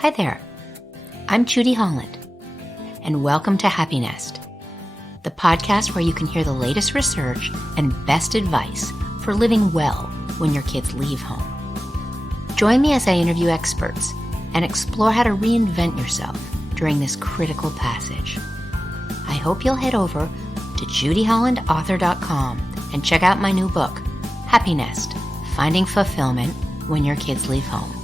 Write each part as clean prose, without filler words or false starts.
Hi there, I'm Judy Holland, and welcome to Happy Nest, the podcast where you can hear the latest research and best advice for living well when your kids leave home. Join me as I interview experts and explore how to reinvent yourself during this critical passage. I hope you'll head over to judyhollandauthor.com and check out my new book, Happy Nest, Finding Fulfillment When Your Kids Leave Home.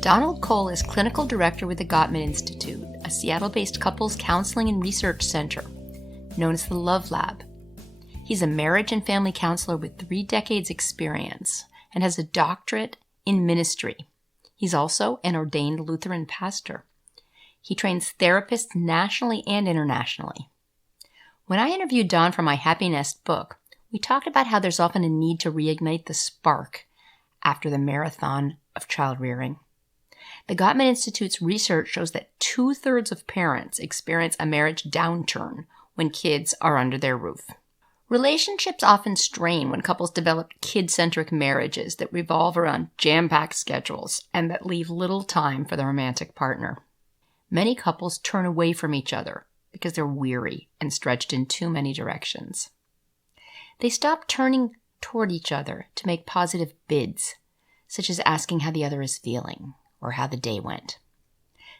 Donald Cole is clinical director with the Gottman Institute, a Seattle-based couples counseling and research center known as the Love Lab. He's a marriage and family counselor with 3 decades experience and has a doctorate in ministry. He's also an ordained Lutheran pastor. He trains therapists nationally and internationally. When I interviewed Don for my Happy Nest book, we talked about how there's often a need to reignite the spark after the marathon of child rearing. The Gottman Institute's research shows that 2/3 of parents experience a marriage downturn when kids are under their roof. Relationships often strain when couples develop kid-centric marriages that revolve around jam-packed schedules and that leave little time for the romantic partner. Many couples turn away from each other because they're weary and stretched in too many directions. They stop turning toward each other to make positive bids, such as asking how the other is feeling or how the day went.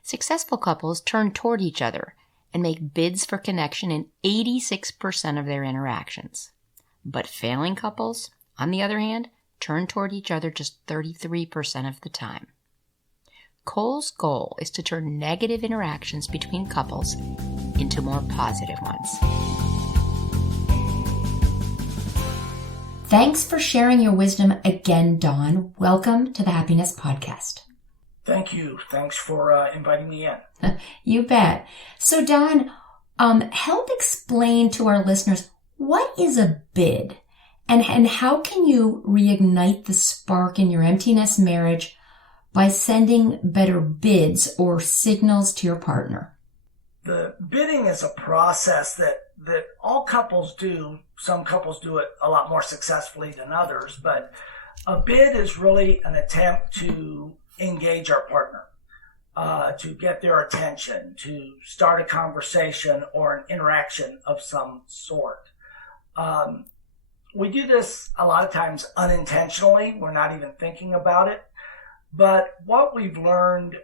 Successful couples turn toward each other and make bids for connection in 86% of their interactions. But failing couples, on the other hand, turn toward each other just 33% of the time. Cole's goal is to turn negative interactions between couples into more positive ones. Thanks for sharing your wisdom again, Don. Welcome to the Happy Nest Podcast. Thank you. Thanks for inviting me in. You bet. So, Don, help explain to our listeners, what is a bid? And how can you reignite the spark in your empty nest marriage by sending better bids or signals to your partner? The bidding is a process that all couples do. Some couples do it a lot more successfully than others, but a bid is really an attempt to engage our partner, to get their attention, to start a conversation or an interaction of some sort. We do this a lot of times unintentionally. We're not even thinking about it. But what we've learned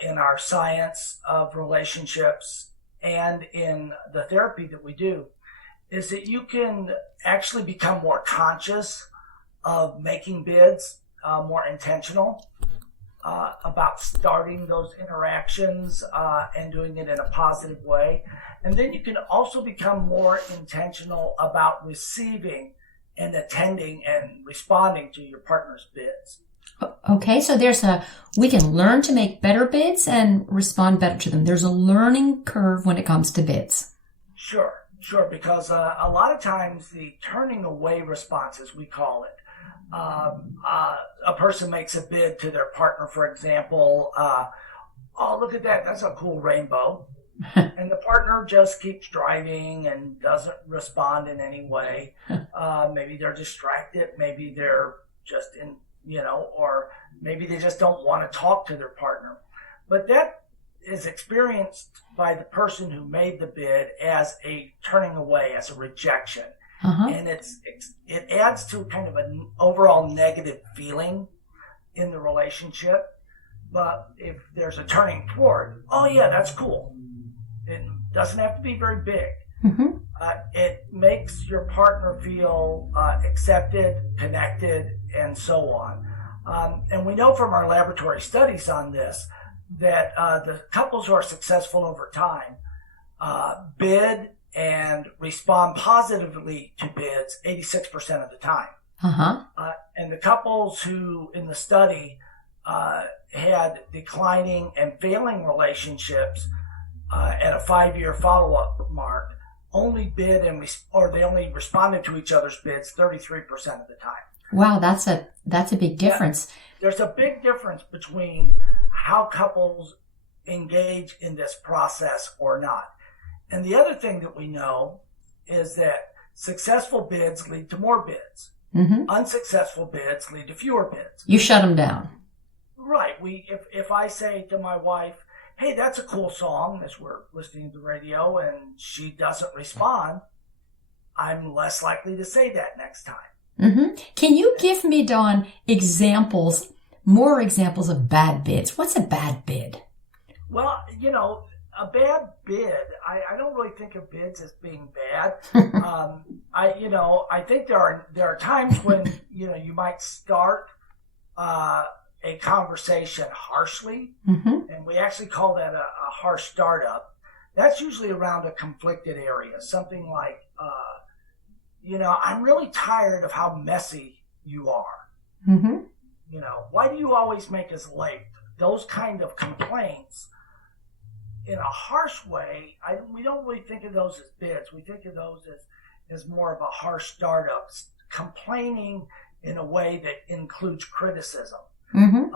in our science of relationships and in the therapy that we do is that you can actually become more conscious of making bids, more intentional about starting those interactions and doing it in a positive way. And then you can also become more intentional about receiving and attending and responding to your partner's bids. Okay, so we can learn to make better bids and respond better to them. There's a learning curve when it comes to bids. Sure, because a lot of times the turning away response, as we call it, a person makes a bid to their partner, for example, oh, look at that, that's a cool rainbow. And the partner just keeps driving and doesn't respond in any way. Maybe they're distracted, maybe they're just or maybe they just don't want to talk to their partner. But that is experienced by the person who made the bid as a turning away, as a rejection. Uh-huh. And it adds to kind of an overall negative feeling in the relationship. But if there's a turning toward, oh yeah, that's cool. It doesn't have to be very big. Mm-hmm. It makes your partner feel accepted, connected, and so on. And we know from our laboratory studies on this that the couples who are successful over time bid and respond positively to bids 86% of the time. Uh-huh. And the couples who in the study had declining and failing relationships at a 5-year follow-up mark only bid or they only responded to each other's bids 33% of the time. Wow, that's a big difference. There's a big difference between how couples engage in this process or not. And the other thing that we know is that successful bids lead to more bids. Mm-hmm. Unsuccessful bids lead to fewer bids. You shut them down. Right. If I say to my wife, "Hey, that's a cool song," as we're listening to the radio, and she doesn't respond, I'm less likely to say that next time. Mm-hmm. Can you give me, Dawn, more examples of bad bids? What's a bad bid? Well, a bad bid, I don't really think of bids as being bad. I think there are times when, you might start a conversation harshly, and we actually call that a harsh startup. That's usually around a conflicted area, something like, I'm really tired of how messy you are. Mm-hmm. Why do you always make us late? Those kind of complaints, in a harsh way, we don't really think of those as bids. We think of those as more of a harsh startup, complaining in a way that includes criticism. Mm-hmm.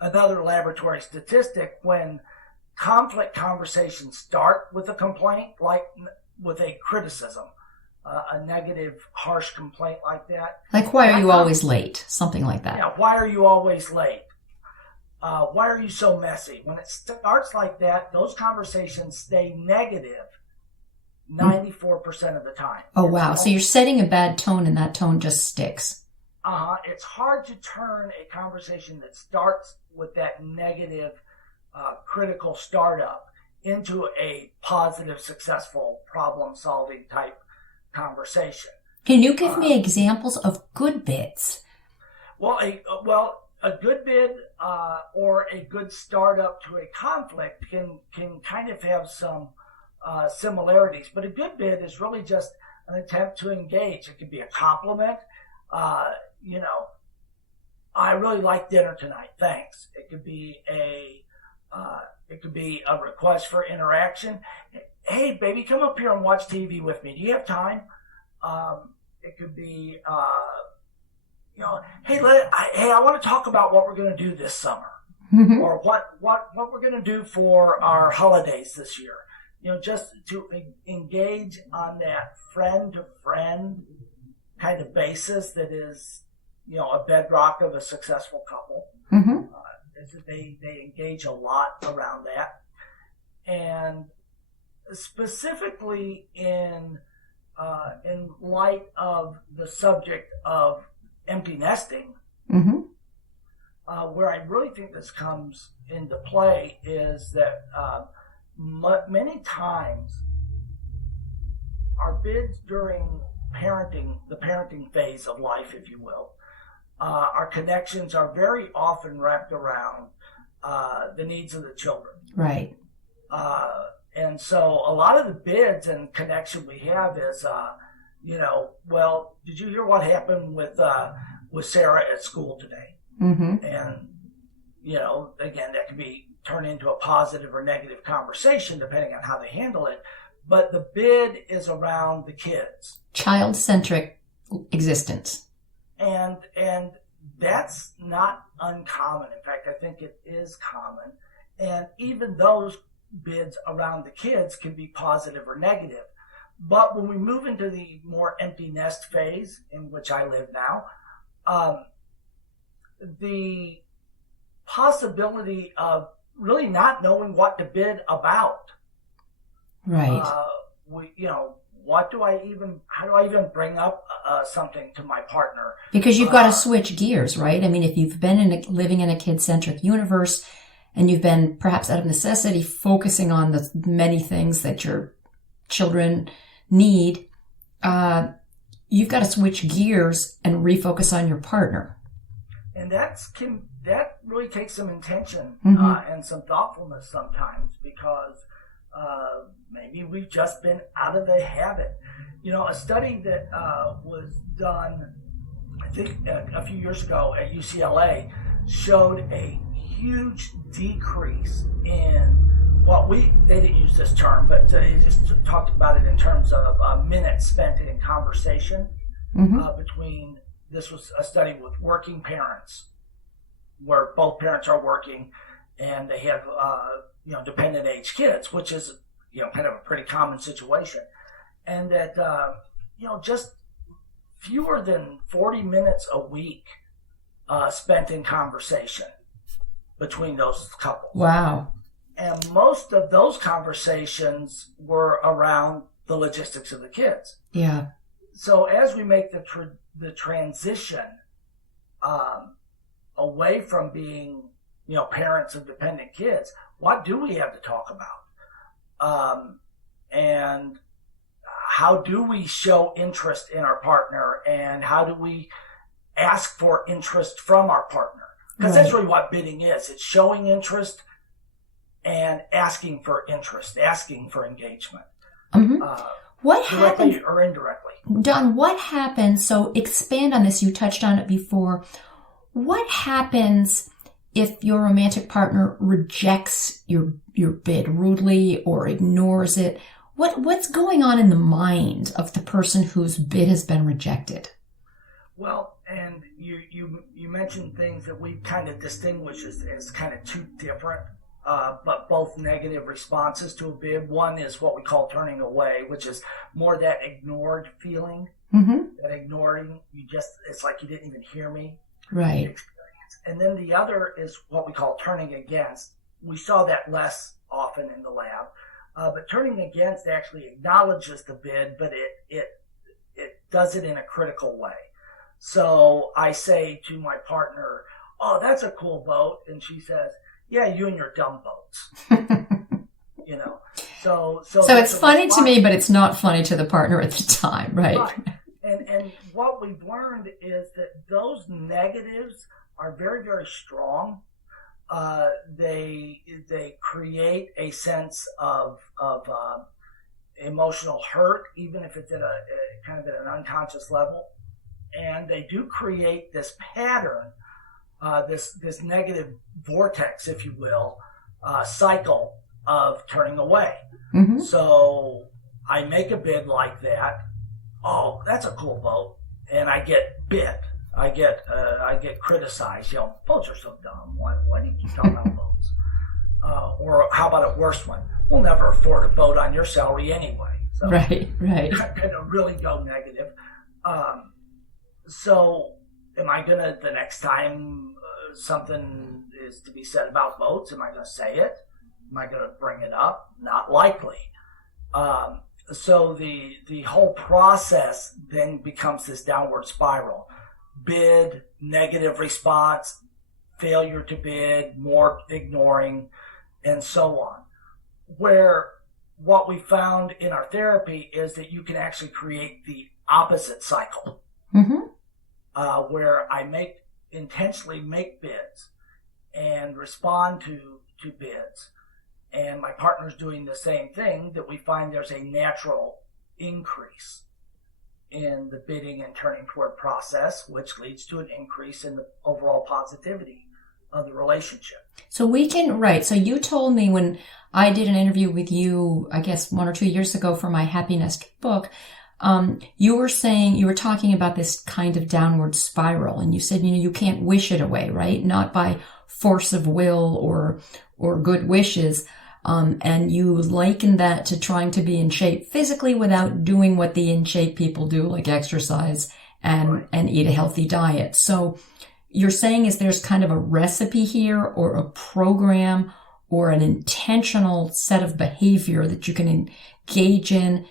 Another laboratory statistic, when conflict conversations start with a complaint, like with a criticism, a negative, harsh complaint like that. Like, why are you always late? Something like that. Yeah, why are you always late? Why are you so messy? When it starts like that, those conversations stay negative 94% of the time. Oh, wow. So you're setting a bad tone, and that tone just sticks. It's hard to turn a conversation that starts with that negative, critical startup into a positive, successful, problem-solving type conversation. Can you give me examples of good bids? Well, a good bid or a good startup to a conflict can kind of have some similarities, but a good bid is really just an attempt to engage. It could be a compliment. I really like dinner tonight. Thanks. It could be a request for interaction. Hey, baby, come up here and watch TV with me. Do you have time? It could be, hey, I want to talk about what we're going to do this summer, or what we're going to do for our holidays this year. Just to engage on that friend to friend kind of basis that is, a bedrock of a successful couple. Mm-hmm. Is that they engage a lot around that, and specifically in light of the subject of empty nesting, mm-hmm. Where I really think this comes into play is that many times our bids during the parenting phase of life, if you will, our connections are very often wrapped around the needs of the children. Right. And so a lot of the bids and connection we have is, well, did you hear what happened with Sarah at school today? Mm-hmm. And, again, that can be turned into a positive or negative conversation depending on how they handle it. But the bid is around the kids. Child-centric existence. And that's not uncommon. In fact, I think it is common. And even those bids around the kids can be positive or negative. But when we move into the more empty nest phase, in which I live now, the possibility of really not knowing what to bid about. Right. How do I even bring up something to my partner? Because you've got to switch gears, right? I mean, if you've been living in a kid-centric universe and you've been perhaps out of necessity focusing on the many things that your children need, you've got to switch gears and refocus on your partner. And that really takes some intention mm-hmm. And some thoughtfulness sometimes, because maybe we've just been out of the habit. A study that was done, I think, a few years ago at UCLA showed a huge decrease in, they didn't use this term, but they just talked about it in terms of minutes spent in conversation mm-hmm. between, this was a study with working parents, where both parents are working and they have, dependent age kids, which is, kind of a pretty common situation. And that, just fewer than 40 minutes a week spent in conversation. between those couples. Wow. And most of those conversations were around the logistics of the kids. Yeah. So as we make the transition away from being, parents of dependent kids, what do we have to talk about? And how do we show interest in our partner, and how do we ask for interest from our partner? Because that's really what bidding is. It's showing interest and asking for interest, asking for engagement. Mm-hmm. What directly happens, or indirectly? Don, what happens, so expand on this, you touched on it before. What happens if your romantic partner rejects your bid rudely or ignores it? What's going on in the mind of the person whose bid has been rejected? Well, and you mentioned things that we kind of distinguish as kind of two different, but both negative responses to a bid. One is what we call turning away, which is more that ignored feeling. Mm-hmm. That ignoring, it's like you didn't even hear me. Right. Experience. And then the other is what we call turning against. We saw that less often in the lab. But turning against actually acknowledges the bid, but it does it in a critical way. So I say to my partner, "Oh, that's a cool boat," and she says, "Yeah, you and your dumb boats." So it's funny to me, but it's not funny to the partner at the time, right? Right. And what we've learned is that those negatives are very, very strong. They create a sense of emotional hurt, even if it's at a kind of at an unconscious level, and they do create this pattern, this negative vortex, if you will, cycle of turning away. Mm-hmm. So I make a bid like that. Oh, that's a cool boat, and I get bid. I get criticized. Boats are so dumb. Why do you keep talking about boats? Or how about a worse one? We'll never afford a boat on your salary anyway. So right. Kind of really go negative. So am I gonna, the next time something is to be said about boats, am I gonna say it? Am I gonna bring it up? Not likely. So the whole process then becomes this downward spiral. Bid, negative response, failure to bid, more ignoring, and so on. Where what we found in our therapy is that you can actually create the opposite cycle, mm-hmm. Where I intentionally make bids and respond to bids, and my partner's doing the same thing, that we find there's a natural increase in the bidding and turning toward process, which leads to an increase in the overall positivity of the relationship. So so you told me when I did an interview with you, I guess 1 or 2 years ago for my Happiness book, you were talking about this kind of downward spiral, and you said, you can't wish it away, right? Not by force of will or good wishes. And you liken that to trying to be in shape physically without doing what the in shape people do, like exercise and eat a healthy diet. So you're saying there's kind of a recipe here, or a program, or an intentional set of behavior that you can engage in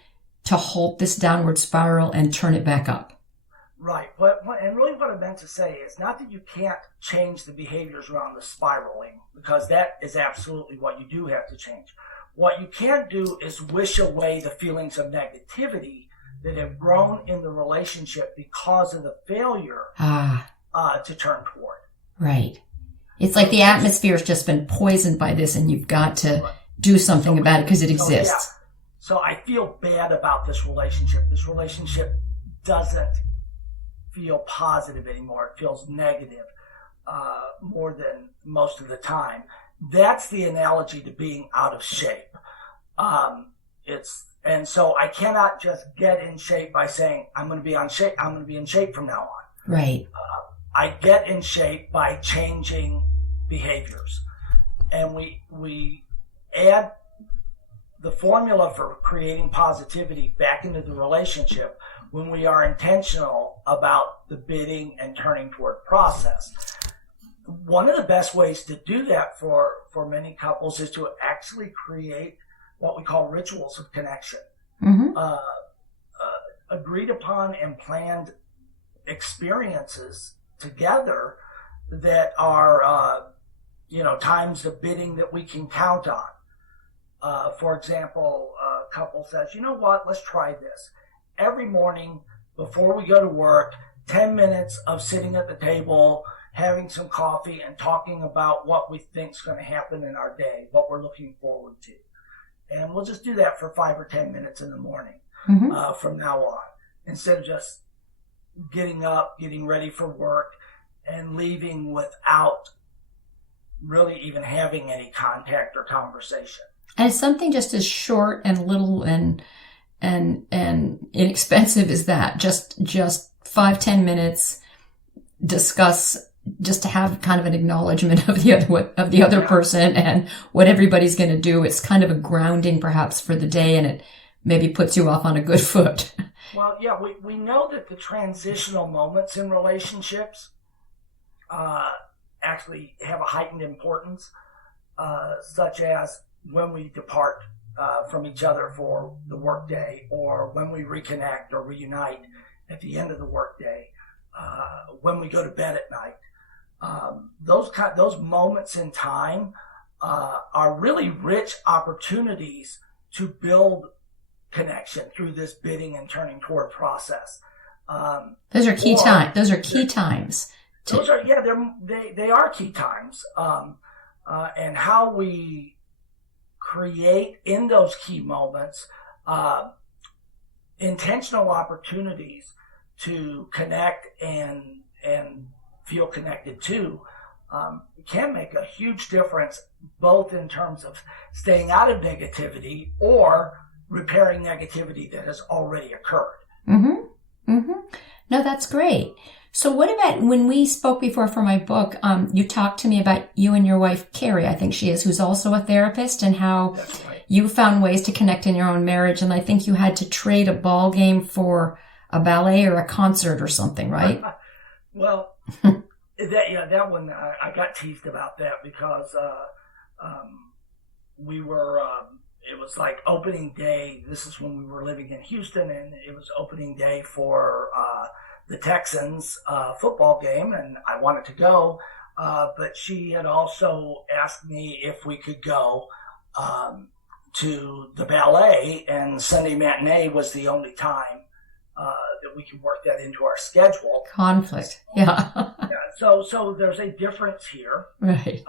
to halt this downward spiral and turn it back up. Right. And really what I meant to say is not that you can't change the behaviors around the spiraling, because that is absolutely what you do have to change. What you can't do is wish away the feelings of negativity that have grown in the relationship because of the failure to turn toward. Right. It's like the atmosphere's just been poisoned by this, and you've got to do something about it because it exists. So I feel bad about this relationship. This relationship doesn't feel positive anymore. It feels negative more than most of the time. That's the analogy to being out of shape. And so I cannot just get in shape by saying I'm going to be in shape from now on. Right. I get in shape by changing behaviors, and we add the formula for creating positivity back into the relationship when we are intentional about the bidding and turning toward process. one of the best ways to do that for many couples is to actually create what we call rituals of connection. Mm-hmm. Agreed upon and planned experiences together that are, times of bidding that we can count on. For example, a couple says, you know what, let's try this. Every morning before we go to work, 10 minutes of sitting at the table, having some coffee and talking about what we think is going to happen in our day, what we're looking forward to. And we'll just do that for 5 or 10 minutes in the morning from now on, instead of just getting up, getting ready for work, and leaving without really even having any contact or conversation. And it's something just as short and little and inexpensive as that. Just 5-10 minutes, discuss, just to have kind of an acknowledgement of the other person and what everybody's going to do. It's kind of a grounding perhaps for the day, and it maybe puts you off on a good foot. Well, yeah, we know that the transitional moments in relationships actually have a heightened importance, such as when we depart from each other for the workday, or when we reconnect or reunite at the end of the workday, when we go to bed at night. Those moments in time are really rich opportunities to build connection through this bidding and turning toward process. Those are key times. Those are key times. They are key times. And how we create in those key moments intentional opportunities to connect and feel connected to can make a huge difference, both in terms of staying out of negativity or repairing negativity that has already occurred. Mm-hmm. Mm-hmm. No, that's great. So what about when we spoke before for my book, you talked to me about you and your wife, Carrie, I think she is, who's also a therapist, and how you found ways to connect in your own marriage. And I think you had to trade a ball game for a ballet or a concert or something, right? Well, that one, I got teased about that because we were, it was like opening day. This is when we were living in Houston, and it was opening day for the Texans football game, and I wanted to go, but she had also asked me if we could go to the ballet, and Sunday matinee was the only time that we could work that into our schedule. Conflict, yeah. So there's a difference here. Right.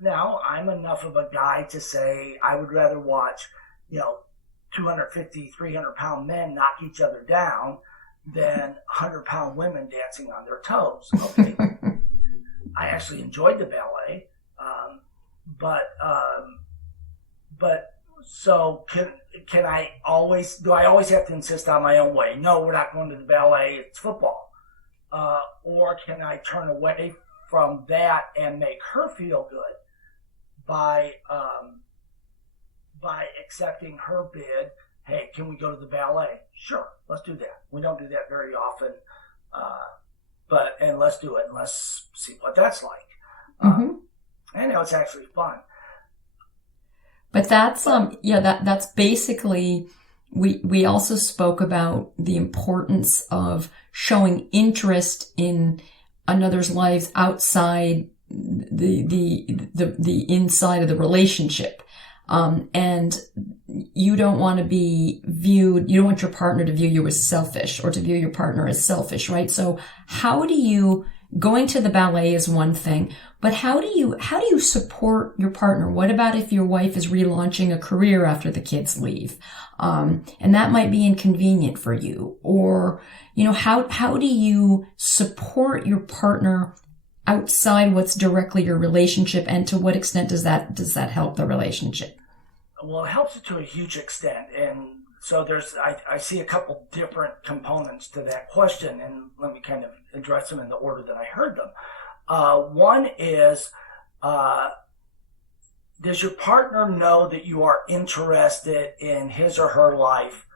Now, I'm enough of a guy to say I would rather watch, 250, 300-pound men knock each other down than 100-pound women dancing on their toes. Okay. I actually enjoyed the ballet, but so can I always, do I always have to insist on my own way? No, we're not going to the ballet, it's football. Or can I turn away from that and make her feel good by accepting her bid? Hey, can we go to the ballet? Sure, let's do that. We don't do that very often, and let's do it and let's see what that's like. And it's actually fun. But that's that's basically, we also spoke about the importance of showing interest in another's lives outside the inside of the relationship. And you don't want to be viewed, you don't want your partner to view you as selfish or to view your partner as selfish, right? So how do you, going to the ballet is one thing, but how do you support your partner? What about if your wife is relaunching a career after the kids leave? And that might be inconvenient for you. Or, how do you support your partner outside what's directly your relationship, and to what extent does that help the relationship? Well, it helps it to a huge extent, and so I see a couple different components to that question, and let me kind of address them in the order that I heard them. One is, does your partner know that you are interested in his or her life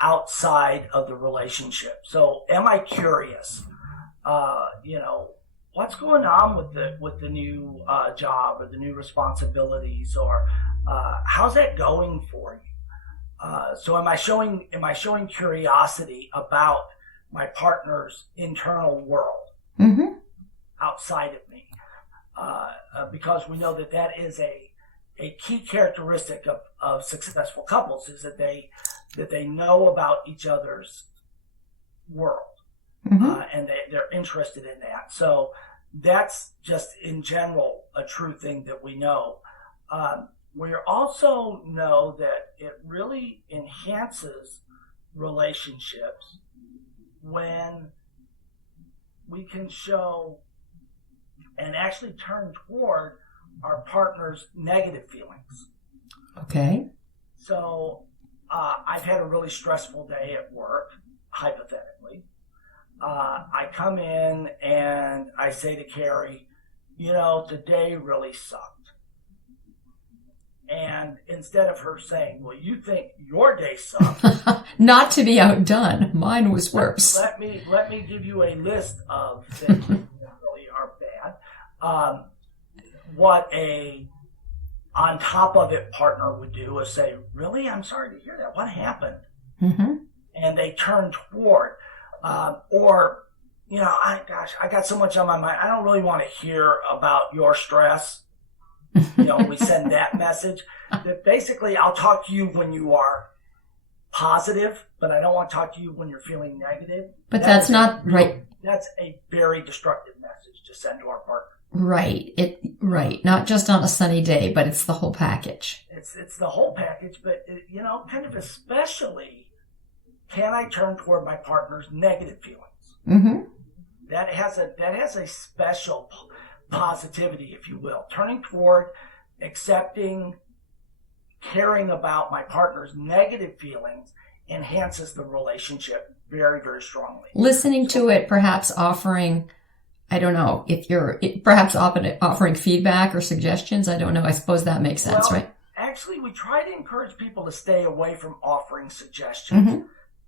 outside of the relationship? So am I curious? what's going on with the new job or the new responsibilities, or how's that going for you? So am I showing curiosity about my partner's internal world Mm-hmm. outside of me? Because we know that is a key characteristic of successful couples, is that they know about each other's world. Mm-hmm. And they're interested in that. So that's just in general a true thing that we know. We also know that it really enhances relationships when we can show and actually turn toward our partner's negative feelings. Okay. So I've had a really stressful day at work, hypothetically. I come in and I say to Carrie, today really sucked. And instead of her saying, well, you think your day sucked. Not to be outdone, mine was worse. Let me give you a list of things that really are bad. What a on top of it partner would do is say, really, I'm sorry to hear that. What happened? Mm-hmm. And they turn toward, or, I got so much on my mind. I don't really want to hear about your stress. We send that message that basically I'll talk to you when you are positive, but I don't want to talk to you when you're feeling negative. But that's not right. That's a very destructive message to send to our partner. Right. Right. Not just on a sunny day, but it's the whole package. It's the whole package, but kind of especially, can I turn toward my partner's negative feelings? Mm-hmm. That has a special positivity, if you will. Turning toward, accepting, caring about my partner's negative feelings enhances the relationship very, very strongly. Listening to it, perhaps offering, I don't know, if you're perhaps offering feedback or suggestions. I don't know. I suppose that makes sense, right? Actually, we try to encourage people to stay away from offering suggestions, Mm-hmm.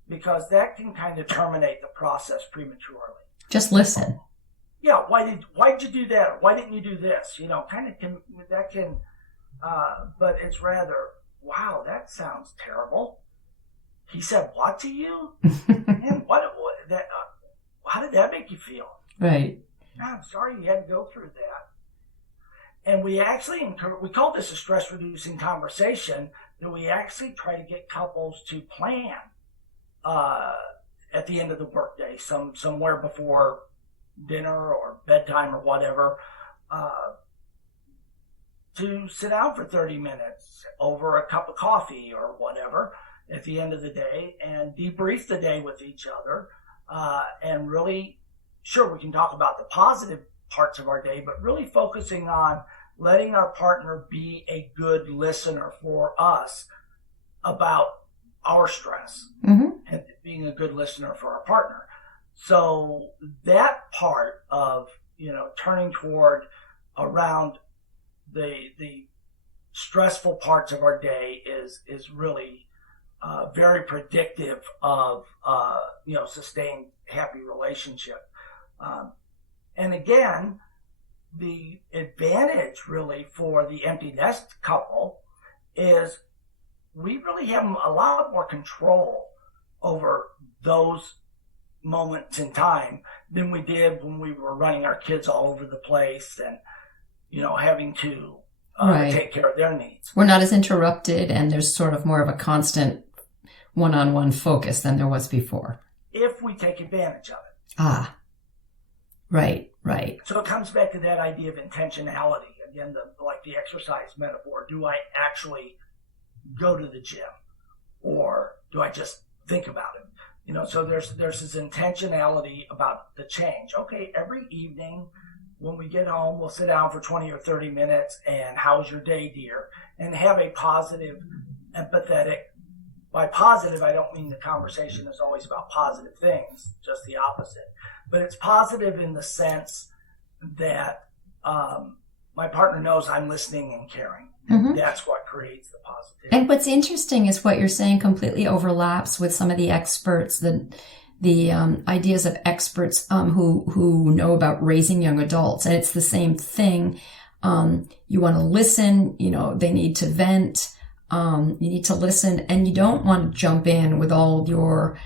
because that can kind of terminate the process prematurely. Just listen. Yeah, why did you do that? Or why didn't you do this? But it's rather, wow, that sounds terrible. He said what to you? Man, how did that make you feel? Right. I'm sorry you had to go through that. And we actually we call this a stress reducing conversation, that we actually try to get couples to plan at the end of the workday, somewhere before dinner or bedtime or whatever, to sit down for 30 minutes over a cup of coffee or whatever at the end of the day and debrief the day with each other, and really, sure, we can talk about the positive parts of our day, but really focusing on letting our partner be a good listener for us about our stress, Mm-hmm. and being a good listener for our partner. So that part of, turning toward around the stressful parts of our day is really very predictive of, sustained happy relationship. And again, the advantage really for the empty nest couple is we really have a lot more control over those moments in time than we did when we were running our kids all over the place and, having to Right. take care of their needs. We're not as interrupted, and there's sort of more of a constant one-on-one focus than there was before. If we take advantage of it. Ah, right. So it comes back to that idea of intentionality. Again, like the exercise metaphor. Do I actually go to the gym, or do I just think about it? So there's this intentionality about the change. Okay, every evening when we get home, we'll sit down for 20 or 30 minutes and how's your day, dear? And have a positive, empathetic. By positive, I don't mean the conversation is always about positive things, just the opposite. But it's positive in the sense that my partner knows I'm listening and caring. Mm-hmm. That's what creates the positivity. And what's interesting is what you're saying completely overlaps with some of the experts, the the ideas of experts who know about raising young adults. And it's the same thing. You want to listen, they need to vent. You need to listen, and you don't want to jump in with all your,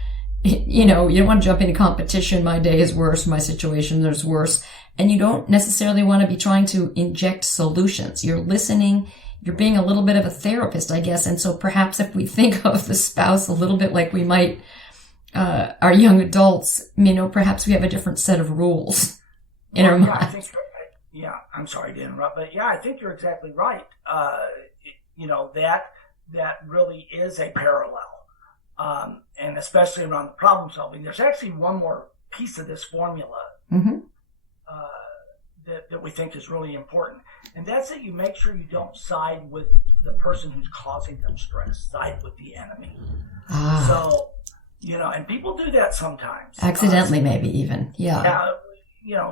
you don't want to jump into competition. My day is worse. My situation is worse. And you don't necessarily want to be trying to inject solutions. You're listening. You're being a little bit of a therapist, I guess. And so perhaps if we think of the spouse a little bit like we might, our young adults, perhaps we have a different set of rules in our minds. I'm sorry to interrupt, but I think you're exactly right. That really is a parallel. And especially around the problem solving. There's actually one more piece of this formula that we think is really important. And that's that you make sure you don't side with the person who's causing them stress, side with the enemy. So, and people do that sometimes. Accidentally, maybe even. Yeah.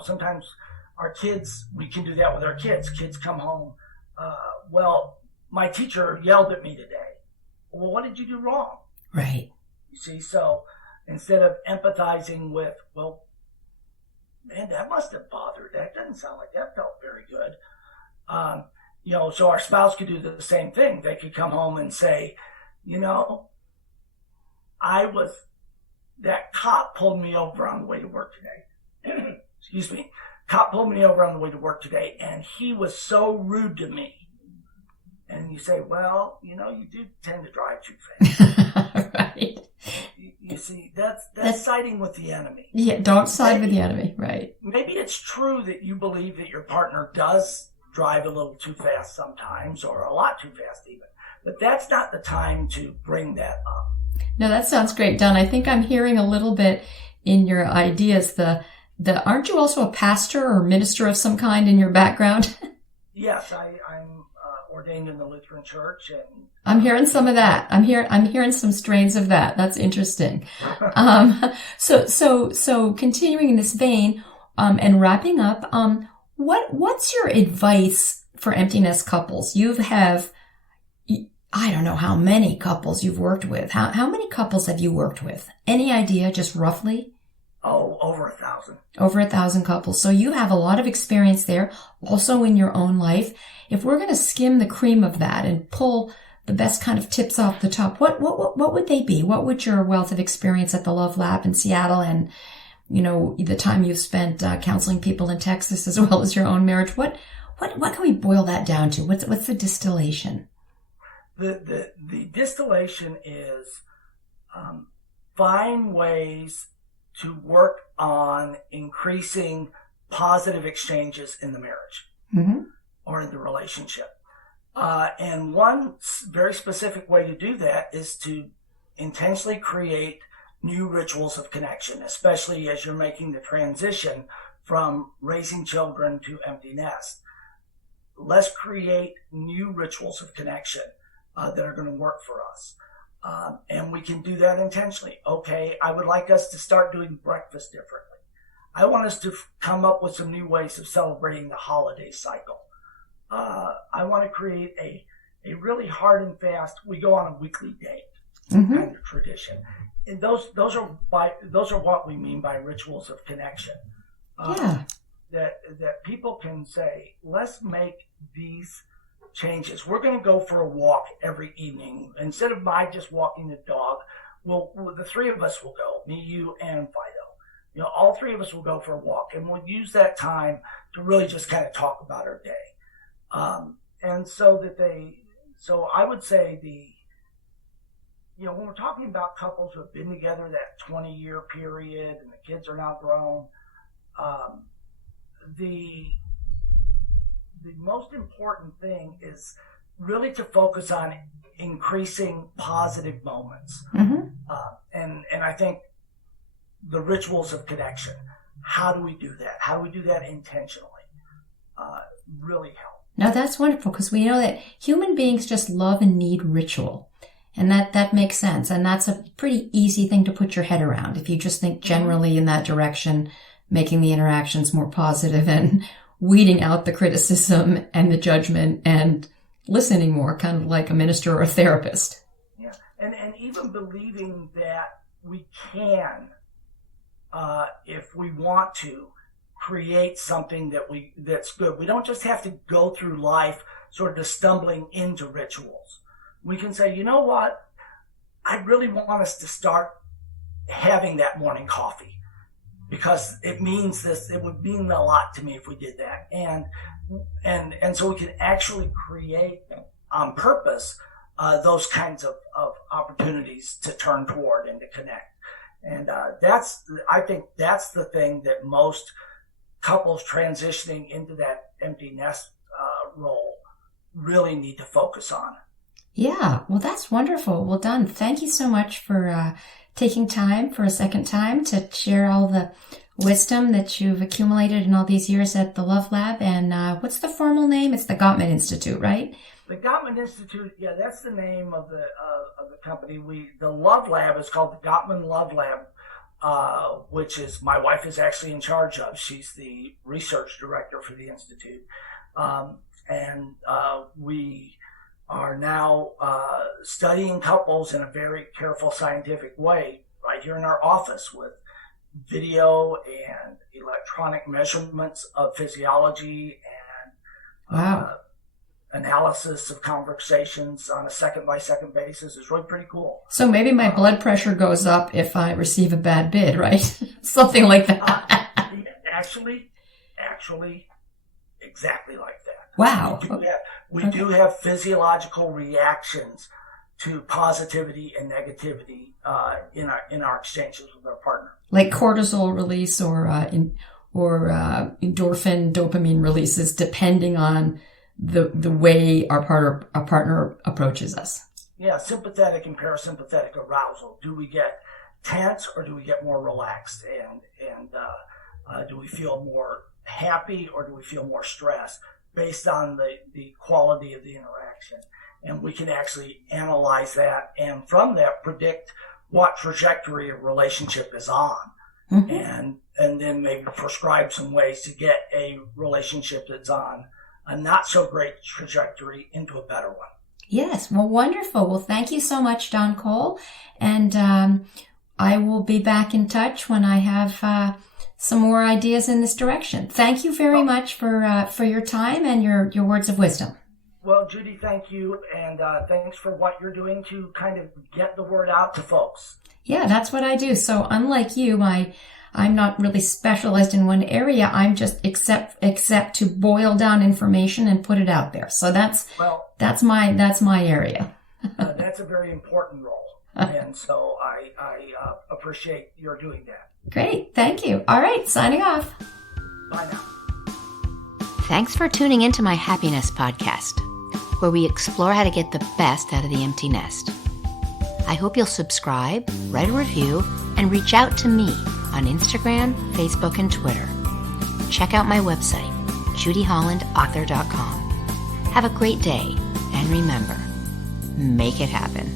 Sometimes our kids, we can do that with our kids. Kids come home, my teacher yelled at me today. Well, what did you do wrong? Right. You see, so instead of empathizing with, man, that must have bothered. That doesn't sound like that felt very good. So our spouse could do the same thing. They could come home and say, that cop pulled me over on the way to work today. Excuse me. Cop pulled me over on the way to work today, and he was so rude to me. And you say, you do tend to drive too fast. Right. You see, that's siding with the enemy. Yeah, don't side with the enemy, right. Maybe it's true that you believe that your partner does drive a little too fast sometimes, or a lot too fast even. But that's not the time to bring that up. No, that sounds great, Don. I think I'm hearing a little bit in your ideas, aren't you also a pastor or minister of some kind in your background? Yes, I'm ordained in the Lutheran Church, and I'm hearing some of that. I'm hearing some strains of that. That's interesting. So continuing in this vein, and wrapping up, what's your advice for empty nest couples? You have, I don't know how many couples you've worked with. How many couples have you worked with? Any idea, just roughly? Oh, over 1,000. Over 1,000 couples. So you have a lot of experience there, also in your own life. If we're going to skim the cream of that and pull the best kind of tips off the top, what would they be? What would your wealth of experience at the Love Lab in Seattle and, the time you've spent counseling people in Texas as well as your own marriage, what can we boil that down to? What's the distillation? The distillation is find ways to work on increasing positive exchanges in the marriage or in the relationship. And one very specific way to do that is to intentionally create new rituals of connection, especially as you're making the transition from raising children to empty nest. Let's create new rituals of connection that are going to work for us. And we can do that intentionally. Okay, I would like us to start doing breakfast differently. I want us to come up with some new ways of celebrating the holiday cycle. I want to create a really hard and fast, we go on a weekly date kind of tradition. And those are what we mean by rituals of connection. That people can say, let's make these changes. We're going to go for a walk every evening. Instead of my just walking the dog, the three of us will go, me, you, and Fido. All three of us will go for a walk, and we'll use that time to really just kind of talk about our day. And so I would say when we're talking about couples who have been together that 20-year period and the kids are now grown, the most important thing is really to focus on increasing positive moments. And I think the rituals of connection, how do we do that? How do we do that intentionally? Really help. Now that's wonderful, because we know that human beings just love and need ritual. And that makes sense. And that's a pretty easy thing to put your head around. If you just think generally in that direction, making the interactions more positive and weeding out the criticism and the judgment and listening more, kind of like a minister or a therapist. Yeah. And even believing that we can if we want to create something that's good. We don't just have to go through life sort of stumbling into rituals. We can say, you know what? I really want us to start having that morning coffee because it means this. It would mean a lot to me if we did that. And so we can actually create on purpose those kinds of opportunities to turn toward and to connect. And I think that's the thing that most couples transitioning into that empty nest role really need to focus on. Yeah, well, that's wonderful. Well done. Thank you so much for taking time for a second time to share all the wisdom that you've accumulated in all these years at the Love Lab. And what's the formal name? It's the Gottman Institute, right? The Gottman Institute, yeah, that's the name of the company. The Love Lab is called the Gottman Love Lab, which is my wife is actually in charge of. She's the research director for the institute, and we are now studying couples in a very careful scientific way right here in our office with video and electronic measurements of physiology and wow. Analysis of conversations on a second-by-second basis is really pretty cool. So maybe my blood pressure goes up if I receive a bad bid, right? Something like that. Actually, exactly like that. Wow. We do have physiological reactions to positivity and negativity in our exchanges with our partner. Like cortisol release or endorphin, dopamine releases, depending on the way our partner approaches us. Yeah, sympathetic and parasympathetic arousal. Do we get tense or do we get more relaxed? And do we feel more happy or do we feel more stressed based on the quality of the interaction? And we can actually analyze that and from that predict what trajectory a relationship is on. Mm-hmm. And then maybe prescribe some ways to get a relationship that's on a not so great trajectory into a better one. Yes. Well, wonderful. Well, thank you so much, Don Cole. And I will be back in touch when I have some more ideas in this direction. Thank you very much for your time and your words of wisdom. Well, Judy, thank you. And thanks for what you're doing to kind of get the word out to folks. Yeah, that's what I do. So unlike you, I'm not really specialized in one area. I'm just except to boil down information and put it out there. So that's my area. That's a very important role. And so I appreciate your doing that. Great. Thank you. All right. Signing off. Bye now. Thanks for tuning into my Happiness podcast, where we explore how to get the best out of the empty nest. I hope you'll subscribe, write a review, and reach out to me on Instagram, Facebook, and Twitter. Check out my website, judyhollandauthor.com. Have a great day, and remember, make it happen.